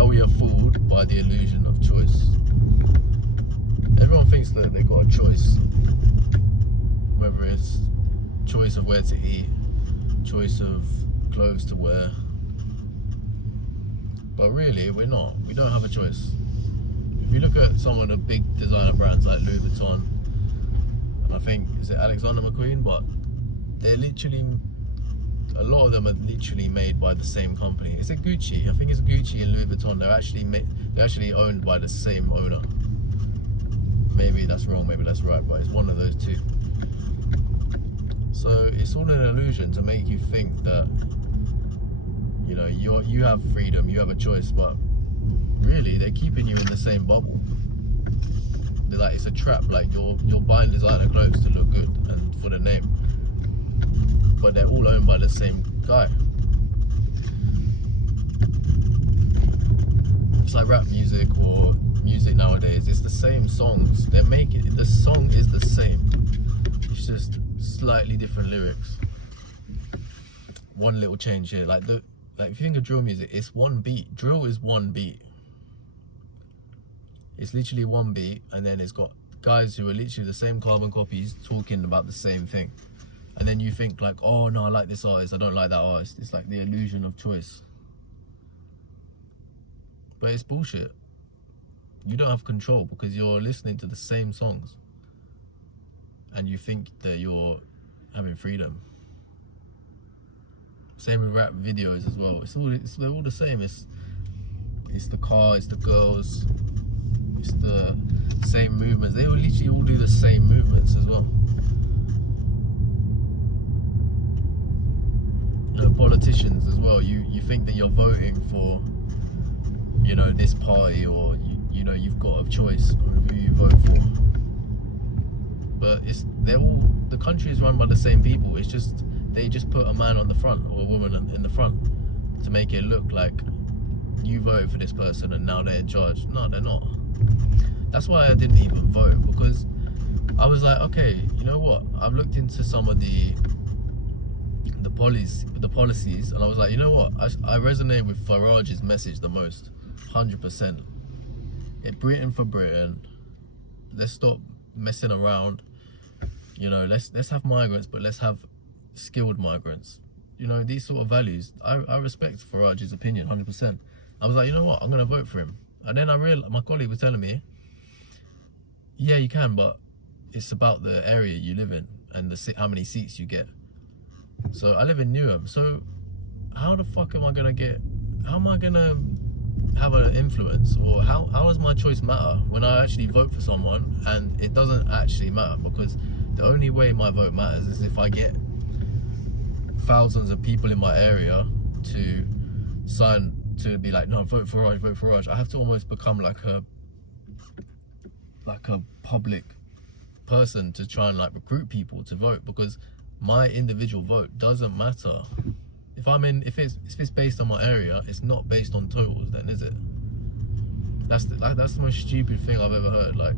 how we are fooled by the illusion of choice. Everyone thinks that they got a choice, whether it's choice of where to eat, choice of clothes to wear, but really we're not. We don't have a choice. If you look at some of the big designer brands like Louis Vuitton, and I think is it Alexander McQueen, but they're literally, a lot of them are literally made by the same company. Is it Gucci? I think it's Gucci and Louis Vuitton. They're actually owned by the same owner. Maybe that's wrong, maybe that's right, but it's one of those two. So it's all an illusion to make you think that, you know, you have freedom, you have a choice, but really they're keeping you in the same bubble. They're like, it's a trap. Like you're buying designer clothes to look good and for the name, but they're all owned by the same guy. It's like rap music or music nowadays. It's the same songs. They're making it. The song is the same. It's just slightly different lyrics. One little change here. Like if you think of drill music, it's one beat. Drill is one beat. It's literally one beat, and then it's got guys who are literally the same carbon copies talking about the same thing. And then you think like, oh no, I like this artist, I don't like that artist. It's like the illusion of choice. But it's bullshit. You don't have control because you're listening to the same songs. And you think that you're having freedom. Same with rap videos as well. They're all the same. It's the car, it's the girls, it's the same movements. They will literally all do the same movements as well. You know, politicians as well. You think that you're voting for, you know, this party, or you know, you've got a choice of who you vote for. But the country is run by the same people. It's just they just put a man on the front or a woman in the front to make it look like you voted for this person and now they're in charge. No, they're not. That's why I didn't even vote, because I was like, okay, you know what? I've looked into some of the policies, and I was like, you know what? I resonate with Farage's message the most, 100%. Britain for Britain. Let's stop messing around. You know, let's have migrants, but let's have skilled migrants. You know, these sort of values. I respect Farage's opinion 100%. I was like, you know what? I'm gonna vote for him. And then I realized, my colleague was telling me, yeah, you can, but it's about the area you live in and how many seats you get. So I live in Newham. So how the fuck am I gonna have an influence, or how does my choice matter when I actually vote for someone and it doesn't actually matter? Because the only way my vote matters is if I get thousands of people in my area to sign to be like, no, vote for Raj. I have to almost become like a public person to try and like recruit people to vote, because my individual vote doesn't matter. If it's based on my area, it's not based on totals, then is it? That's the most stupid thing I've ever heard. Like,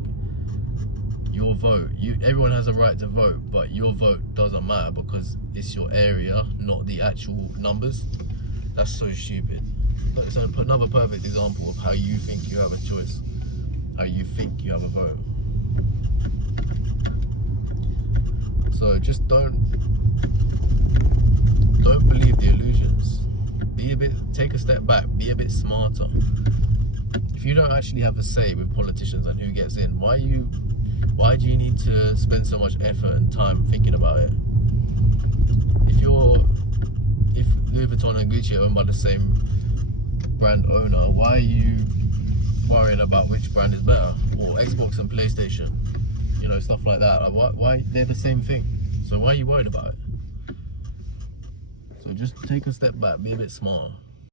your vote, everyone has a right to vote, but your vote doesn't matter because it's your area, not the actual numbers. That's so stupid. It's another perfect example of how you think you have a choice, how you think you have a vote. So just don't believe the illusions. Take a step back, be a bit smarter. If you don't actually have a say with politicians and who gets in, why do you need to spend so much effort and time thinking about it? If Louis Vuitton and Gucci are owned by the same brand owner, why are you worrying about which brand is better? Or Xbox and PlayStation, you know, stuff like that. Like, why they're the same thing? So why are you worried about it? So just take a step back, be a bit smarter.